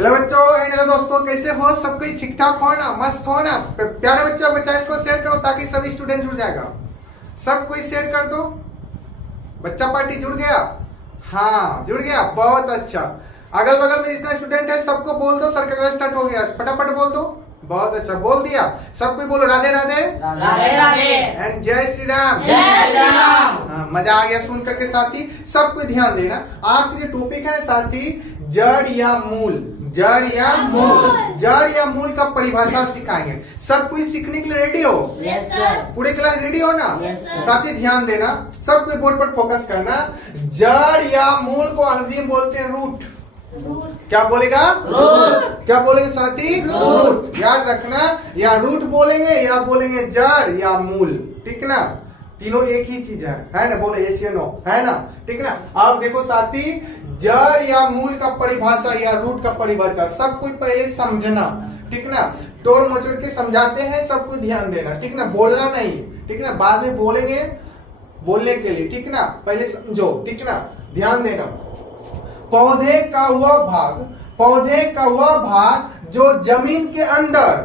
Hello बच्चों and hello दोस्तों, कैसे हो? सब कोई ठीक ठाक हो ना? मस्त हो ना? प्यारे बच्चों, अपने चैनल को शेयर करो ताकि सभी स्टूडेंट जुड़ जाएगा। सब कोई शेयर कर दो। बच्चा पार्टी जुड़ गया? हाँ जुड़ गया, बहुत अच्छा। अगल बगल में जितना स्टूडेंट है सबको बोल दो सर का क्लास स्टार्ट हो गया, फटाफट बोल दो। बहुत अच्छा बोल दिया। सब कोई बोलो राधे राधे राधे राधे एंड जय श्री राम। जय श्री राम। हाँ, मजा आ गया सुन करके साथी। सब कोई ध्यान देना, आज की जो टॉपिक है साथी, जड़ या मूल। जड़ या मूल, जड़ या मूल का परिभाषा सिखाएंगे। सब कोई सीखने के लिए रेडी हो? Yes sir. पूरे क्लास रेडी हो ना? Yes, sir. साथी ध्यान देना, सब कोई बोर्ड पर फोकस करना। जड़ या मूल को अंग्रेजी में बोलते हैं रूट। क्या बोलेगा? रूट। क्या बोलेंगे साथी? रूट। याद रखना, या रूट बोलेंगे या बोलेंगे जड़ या मूल, ठीक ना? तीनों एक ही चीज है ना? बोले यस या नो, है ना? ठीक ना? अब देखो साथी, जड़ या मूल का परिभाषा या रूट का परिभाषा सब कोई पहले समझना, ठीक ना? तोड़ मचोड़ के समझाते हैं, सब कोई ध्यान देना, ठीक ना? बोलना नहीं, ठीक ना? बाद में बोलेंगे बोलने के लिए, ठीक ना? पहले समझो, ठीक ना? ध्यान देना। पौधे का वह भाग, पौधे का वह भाग जो जमीन के अंदर,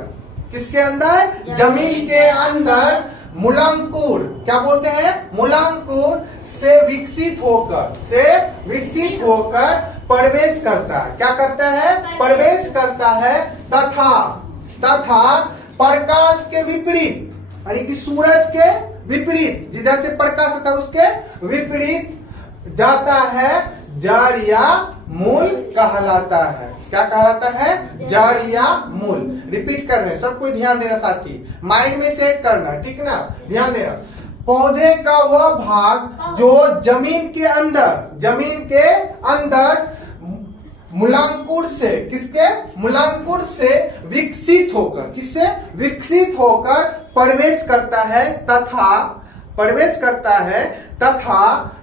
किसके अंदर? जमीन के अंदर मूलांकुर, क्या बोलते हैं? मूलांकुर से विकसित होकर प्रवेश करता है। क्या करता है? प्रवेश करता है। तथा प्रकाश के विपरीत, यानी कि सूरज के विपरीत, जिधर से प्रकाश होता है उसके विपरीत जाता है, जड़ या मूल कहलाता है। क्या कहलाता है? जड़ या मूल। रिपीट कर रहे हैं, सब कोई ध्यान देना साथी, माइंड में सेट करना, ठीक ना? ध्यान देना। पौधे का वह भाग जो जमीन के अंदर मूलांकुर से, किसके? मूलांकुर से विकसित होकर, किससे? विकसित होकर प्रवेश करता है तथा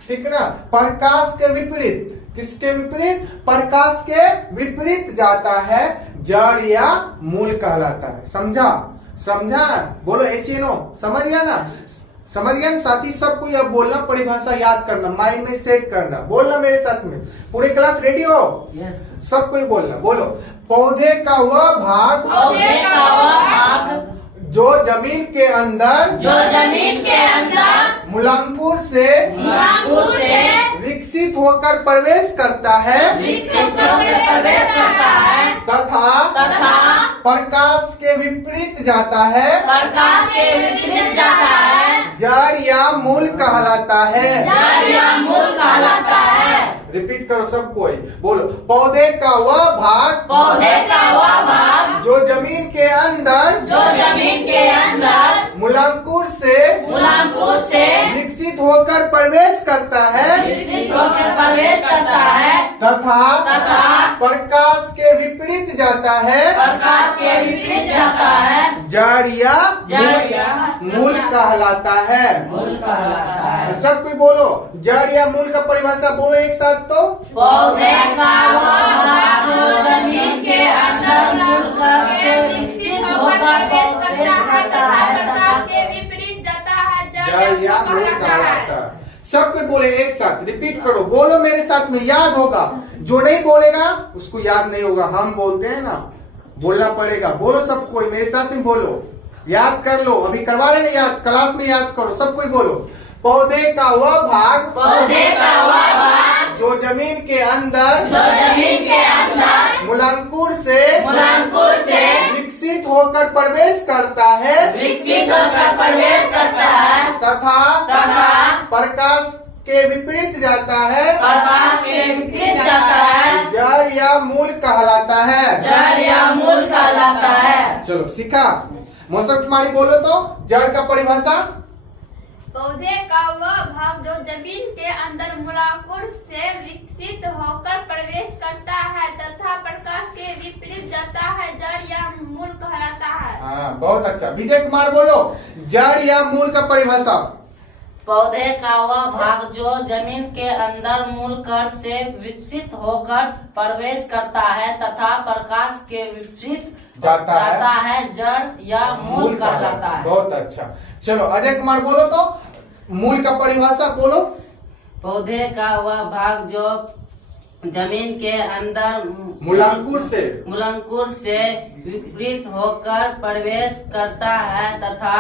ठीक ना? प्रकाश के विपरीत, किसके विपरीत? प्रकाश के विपरीत जाता है, जड़ या मूल कहलाता है। समझा? बोलो ऐसे नो, समझ गया ना? समझ गया ना साथी? सबको अब बोलना, परिभाषा याद करना, माइंड में सेट करना, बोलना मेरे साथ में। पूरे क्लास रेडी हो? यस। सब कोई बोलना, बोलो। पौधे का वह भाग जो जमीन के अंदर मूलांकुर से विकसित होकर प्रवेश करता है, तथा प्रकाश के विपरीत जाता है, जड़ या मूल कहलाता है। रिपीट करो सब कोई, बोलो। पौधे का वह भाग जो जमीन के अंदर मूलांकुर से विकसित होकर प्रवेश करता है, तथा प्रकाश के विपरीत जाता है, जड़ या मूल कहलाता है। सब कोई बोलो, जड़ या मूल का परिभाषा बोलो एक साथ तो। पौधे का वह भाग जो जमीन के अंदर मूलकर से विकसित होकर प्रवेश करता है तथा के विपरीत जाता है, जड़ या मूल कहलाता है। सब कोई बोले एक साथ, रिपीट करो, बोलो मेरे साथ में, याद होगा। जो नहीं बोलेगा उसको याद नहीं होगा, हम बोलते हैं ना, बोलना पड़ेगा। बोलो सब कोई मेरे साथ में बोलो, याद कर लो, अभी करवा रहे हैं याद, क्लास में याद करो। सब कोई बोलो। पौधे का वह भाग जो जमीन के अंदर मूलांकुर से विकसित होकर प्रवेश करता है, तथा प्रकाश के विपरीत जाता है, जड़ या मूल कहलाता है। चलो सीखा। मौसम कुमारी बोलो तो जड़ का परिभाषा। पौधे का वह भाग जो जमीन के अंदर मूलांकुर से विकसित होकर प्रवेश करता है तथा प्रकाश के विपरीत जाता है, जड़ या मूल कहलाता है। हाँ बहुत अच्छा। विजय कुमार बोलो जड़ या मूल का परिभाषा। पौधे का वह भाग जो जमीन के अंदर मूलकर से विकसित होकर प्रवेश करता है तथा प्रकाश के विपरीत जाता है, जड़ या मूल कहलाता है। बहुत अच्छा। चलो अजय कुमार बोलो तो मूल का परिभाषा बोलो। पौधे का वह भाग जो जमीन के अंदर मूलांकुर से विपरीत होकर प्रवेश करता है तथा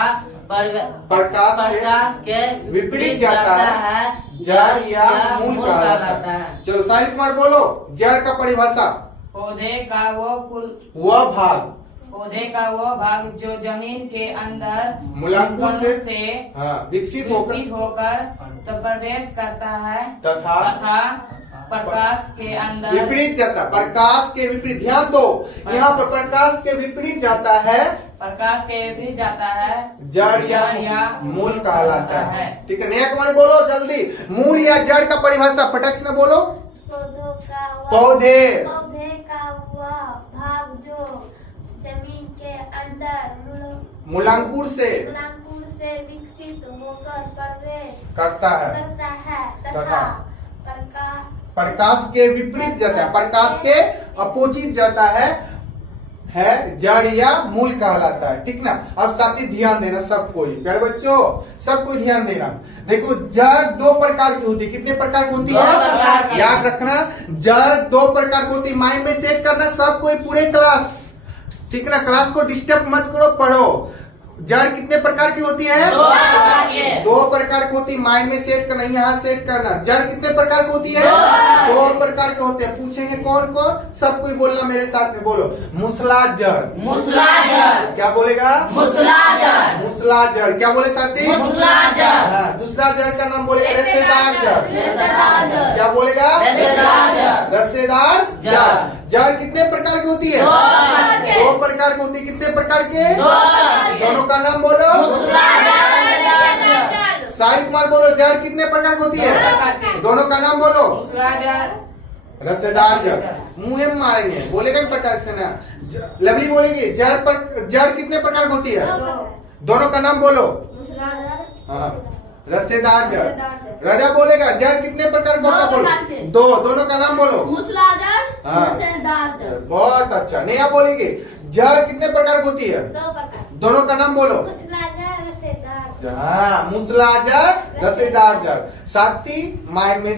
प्रकाश के विपरीत जाता है, जड़ या मूल कहलाता है। चलो साहिल कुमार बोलो, जड़ का परिभाषा। पौधे का पौधे का वो भाग जो जमीन के अंदर मूलांकुर से विकसित होकर प्रवेश करता है तथा प्रकाश के अंदर विपरीत जाता है। प्रकाश के विपरीत, ध्यान दो, यहाँ पर प्रकाश के विपरीत जाता है, जड़ या मूल कहलाता है। ठीक है, नया कुमार बोलो जल्दी, मूल या जड़ का परिभाषा फटक से बोलो। पौधे का वह भाग जो जमीन के अंदर मूलांकुर से विकसित होकर प्रवेश करता है तथा प्रकाश के विपरीत जाता है, प्रकाश के अपोजिट जाता है जड़ या मूल कहलाता है। ठीक ना। अब साथी ध्यान देना सब कोई, प्यारे बच्चों सब कोई ध्यान देना। देखो जड़ दो प्रकार की होती है, कितने प्रकार की होती है याद रखना। जड़ दो प्रकार की होती है, माइंड में सेट करना सब कोई, पूरे क्लास। ठीक ना, क्लास को डिस्टर्ब मत करो, पढ़ो। जड़ कितने प्रकार की होती है? दो प्रकार की होती है, माइंड में सेट करना, यहाँ सेट करना। जड़ कितने प्रकार की होती है? दो प्रकार के होते हैं। पूछेंगे कौन कौन, सब कोई बोलना मेरे साथ में, बोलो। मूसला जड़। क्या बोलेगा? मूसला जड़। क्या बोले साथी? हाँ, दूसरा जड़ का नाम बोलेगा रेशेदार जड़। क्या बोलेगा? रसेदार जड़। जड़ कितने प्रकार की होती है? दो प्रकार की होती है। कितने प्रकार के? दोनों का नाम बोलो। साहिल कुमार बोलो, जड़ कितने प्रकार की होती है? दोनों का नाम बोलो। रसेदार जड़। मुंह में मारेंगे, बोलेगा प्रकार से ना। लवली बोलेगी, जड़ कितने प्रकार की होती है? दोनों का नाम बोलो। रसेदार जड़। राजा बोलेगा, जड़ कितने प्रकार का होता है? बोलो। दोनों का नाम बोलो। बहुत अच्छा। नेहा बोलेगी, जड़ कितने प्रकार की होती है? दोनों का नाम बोलो। हाँ, मूसला जड़, रसेदार जड़। साथी माइंड में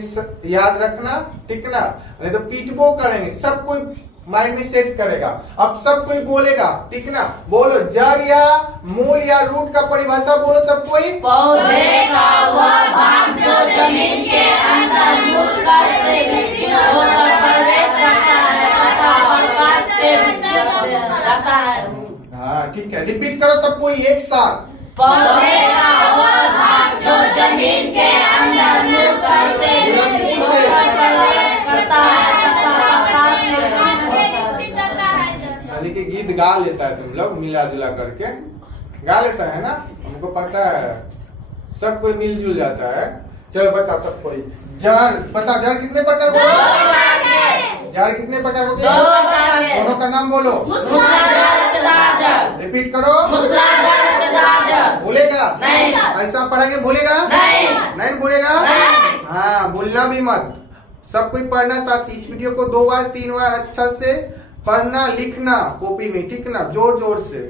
याद रखना, ठीक ना, नहीं तो पीटबो करेंगे। सब कोई माइंड में सेट करेगा। अब सब कोई बोलेगा, ठीक ना। बोलो, जड़ या मूल या रूट का परिभाषा बोलो सब कोई। पौधे का वह भाग जो जमीन के अंदर मूलकर से विकसित होकर प्रवेश करता है तथा प्रकाश से विपरीत जाता है। हाँ ठीक है, रिपीट करो सब कोई एक साथ। पौधे का वह भाग जो जमीन के अंदर मूलकर से विकसित होकर प्रवेश करता है तथा प्रकाश से विपरीत जाता है। यानी कि गीत गा लेता है, तुम लोग मिला जुला करके गा लेता है ना, हमको पता है। सब कोई मिलजुल जाता है। चलो बता सब कोई, जड़ बता, जड़ कितने प्रकार के? जड़ कितने प्रकार होते हैं? दोनों का नाम बोलो। रिपीट करो। बोलेगा? नहीं। ऐसा पढ़ेंगे, बोलेगा? नहीं बोलेगा? हाँ, बोलना भी मत। सब कोई पढ़ना साथ। इस वीडियो को 2 बार 3 बार अच्छा से पढ़ना, लिखना कॉपी में, ठीक ना, जोर जोर से।